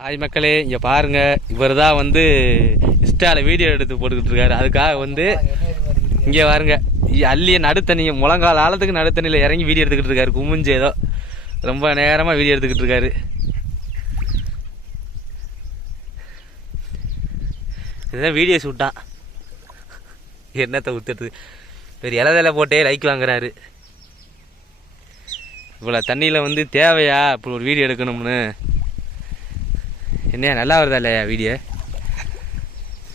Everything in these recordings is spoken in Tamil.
ஹாய் மக்களே, இங்கே பாருங்க, இவர் தான் வந்து இன்ஸ்டாவில் வீடியோ எடுத்து போட்டுக்கிட்டு இருக்காரு. அதுக்காக வந்து இங்கே பாருங்க, அள்ளிய நடுத்தண்ணி முழங்கால் ஆழத்துக்கு நடுத்தண்ணியில் இறங்கி வீடியோ எடுத்துக்கிட்டு இருக்காரு. குமிஞ்சு ஏதோ ரொம்ப நேரமாக வீடியோ எடுத்துக்கிட்டு இருக்காரு. இதுதான் வீடியோ ஷூட்டான். என்னத்தை ஊத்துறது, பெரிய இலை போட்டே லைக் வாங்குறாரு. இவ்வளோ தண்ணியில் வந்து தேவையா இப்படி ஒரு வீடியோ எடுக்கணும்னு? என்ன நல்லா வருதா இல்லையா வீடியோ?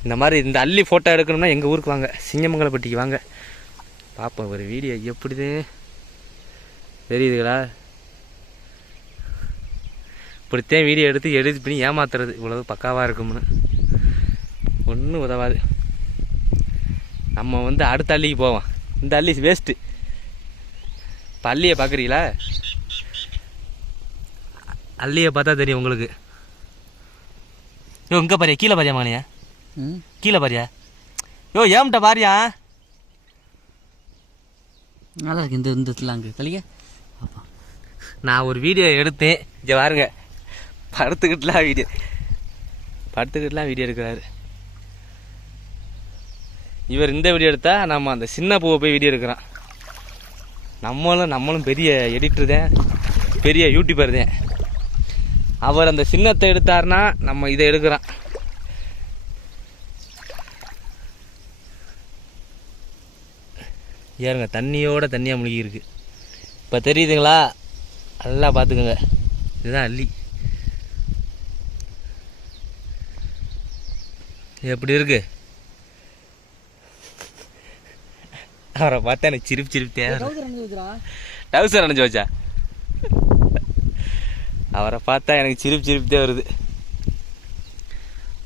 இந்த மாதிரி இந்த அள்ளி ஃபோட்டோ எடுக்கணும்னா எங்கள் ஊருக்கு வாங்க, சிங்கமங்கலப்பட்டிக்கு வாங்க, பார்ப்போம் ஒரு வீடியோ எப்படிது தெரியுதுங்களா? இப்படித்தான் வீடியோ எடுத்து எடிட் பண்ணி ஏமாத்துறது. இவ்வளவு பக்காவாக இருக்கும்னு ஒன்றும் உதவாது. நம்ம வந்து அடுத்த அள்ளிக்கு போவோம். இந்த அள்ளி வேஸ்ட்டு. இப்போ அள்ளியை பார்க்குறீங்களா? அள்ளியை பார்த்தா தெரியும் உங்களுக்கு. யோ இங்கே பாரியா, கீழே பாரியா மானியா, கீழே பாரியா. யோ ஏம்ட்ட பாரியா, நல்லா இருக்கு இந்த இந்த அங்கே கலிக்க. நான் ஒரு வீடியோ எடுத்தேன். இங்கே பாருங்க, படுத்துக்கிட்டுலாம் வீடியோ எடுக்கிறாரு இவர். இந்த வீடியோ எடுத்தால் நம்ம அந்த சின்ன பூவை போய் வீடியோ எடுக்கிறான். நம்மளும் பெரிய எடிட்டர் தான், பெரிய யூடியூபர் தான். அவர் அந்த சின்னத்தை எடுத்தார்னா நம்ம இதை எடுக்கிறோம். ஏறுங்க, தண்ணியோட தண்ணியாக முழுகி இருக்கு. இப்போ தெரியுதுங்களா? நல்லா பார்த்துக்கோங்க, இதுதான் அள்ளி. எப்படி இருக்கு? அவரை பார்த்தா எனக்கு சிரிப்பு தேவை. டவுசர் அணைஞ்சு வச்சா அவரை பார்த்தா எனக்கு சிரிப்பு வருது.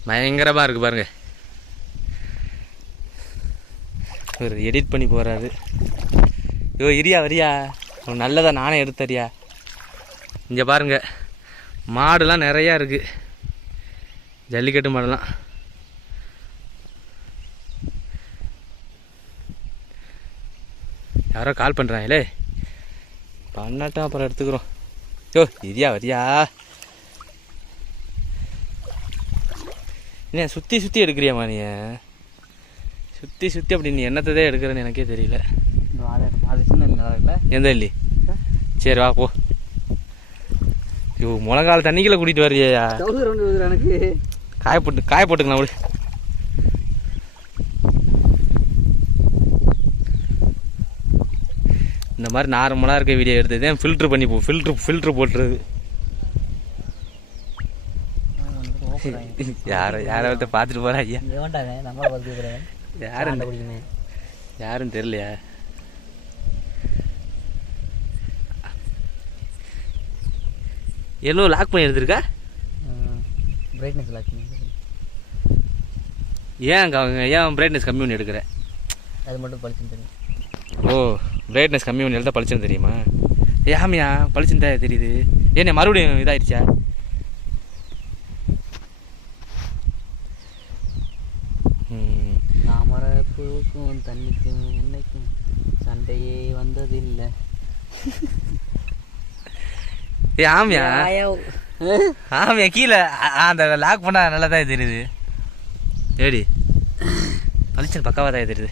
பயங்கரமாக இருக்கு பாருங்க. ஒரு எடிட் பண்ணி போகிறாரு. யோ இரியா வரியா, நல்லதா நானே எடுத்தறியா. இங்கே பாருங்க, மாடுலாம் நிறையா இருக்குது, ஜல்லிக்கட்டு மாடுலாம். யாரோ கால் பண்ணுறாங்களே, பண்ணாட்டும் அப்புறம் எடுத்துக்கிறோம். யோ இரியா வரியா, என்ன சுற்றி எடுக்கிறியாம்மா நீ? சுற்றி அப்படி நீ என்னத்தை எடுக்கிறேன்னு எனக்கே தெரியல. எந்த இல்லி? சரி வா போ. ஐயோ முழங்கால தண்ணிக்குள்ள கூட்டிகிட்டு வர்றியா? எனக்கு காய போட்டுக்கலாம் விடு. இந்த மாதிரி நார்மலாக இருக்க வீடியோ எடுத்தது ஃபில்ட்ரு பண்ணி ஃபில்ட்ரு போட்டுறது. யாரை பார்த்துட்டு போகிறா ஐயா? யாரும் தெரியலையா? எவ்வளோ லாக் பண்ணி எடுத்துருக்கா? பிரைட்னஸ் லாக் பண்ணி. ஏன் பிரைட்னஸ் கம்மி பண்ணி எடுக்கிற? அது மட்டும் பளிச்சுன்னு தெரியும். ஓ பிரைட்னஸ் கம்மி பண்ணி எடுத்தால் பளிச்சுன்னு தெரியுமா? ஏமியா பளிச்சுன்னு தான் தெரியுது. ஏன்னா மறுபடியும் இதாகிடுச்சா? தாமரைப்பூவுக்கும் தண்ணிக்கும் என்னைக்கும் சண்டையே வந்ததில்லை. ஆமியா கீழே அந்த லாக் பண்ணால் நல்லா தான் தெரியுது. ஏடி பளிச்சுன்னு பக்காவாக தான் தெரியுது.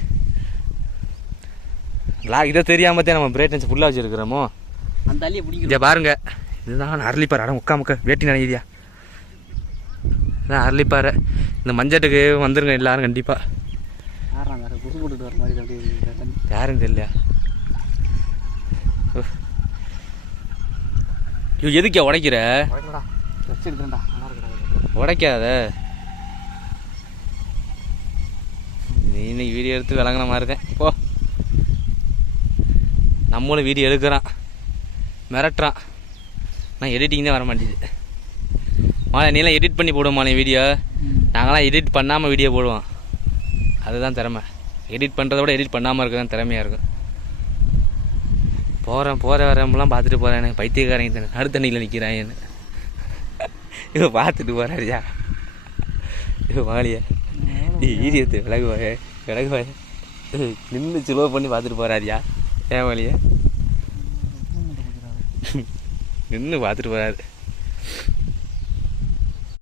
லாக் இதை தெரியாமல் தான் நம்ம பிரைட்னஸ் ஃபுல்லாக வச்சுருக்கிறோமோ. அந்த அள்ளியை பிடிக்கும். இங்கே பாருங்க, இதுதான் அரளிப்பாறை. அடம் முக்கா வேட்டி நினைக்கிறியா? இதான் அரளிப்பாறை. இந்த மஞ்சட்டுக்கு வந்துருங்க எல்லாரும் கண்டிப்பாக. குசு போட்டுட்டு வர மாதிரி யாரும் தெரியலையா? ஐயோ எதுக்கே உடைக்கிற? உடைக்காத. நீ இன்னைக்கு வீடியோ எடுத்து விளங்கின மாதிரி தான். போ, நம்மளும் வீடியோ எடுக்கிறான், மிரட்டுறான். நான் எடிட்டிங் தான் வர மாட்டேங்குது. மாலை நீலாம் எடிட் பண்ணி போடுவோம் வீடியோ. நாங்களாம் எடிட் பண்ணாமல் வீடியோ போடுவோம். அதுதான் திறமை. எடிட் பண்ணுறத விட எடிட் பண்ணாமல் இருக்க தான் திறமையாக இருக்கும். போகிற வரம்பெல்லாம் பார்த்துட்டு போகிறேன். எனக்கு பைத்தியக்காரங்க தானே நடுத்தண்ணியில் நிற்கிறான்னு இவ பார்த்துட்டு போகிறாரியா? இவ வாலியா நீ வீடியோத்து விலகுவாய நின்று சுலோ பண்ணி பார்த்துட்டு போகிறாரியா? ஏன் வாலியா நின்று பார்த்துட்டு போகிறாரு.